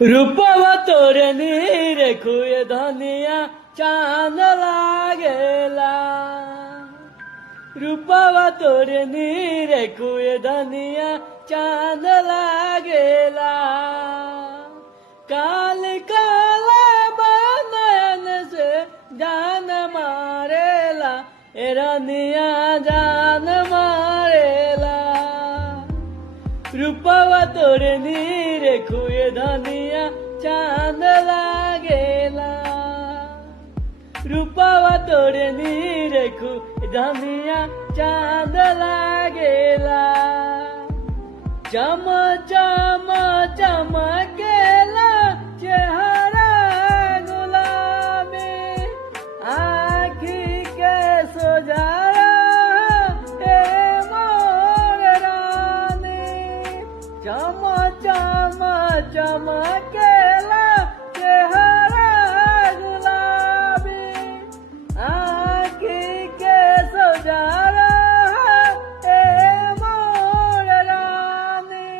रूपवा तोरे नीरे खुए धनिया चांद लागेला। रूपवा तोरे नीरे खुए धनिया चांद लागेला। काल काला बनयन से जान मारेला, ए रनिया जान मारेला। रूपवा तोरे नीरे खुए धनिया चांद लागेला। रूपवा तोरे नीरे खुए धनिया चांद लागेला। चम चम चमकेला चेहरा गुलाबी, आँखी के सोजारा ए मोर रानी। चम चम चमकेला चेहरा गुलाबी, आँखी के सोजारा ए मोर रानी।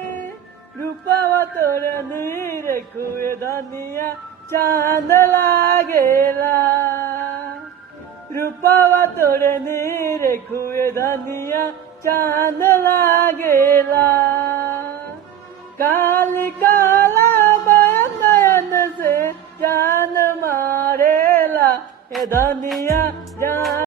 रूपवा तोरे नीरे खुए धनिया चांद लागेला। रूपवा तोरे नीरे खुए धनिया चांद लागेला। काली काला बनयन से जान मारेला, ए धनिया जान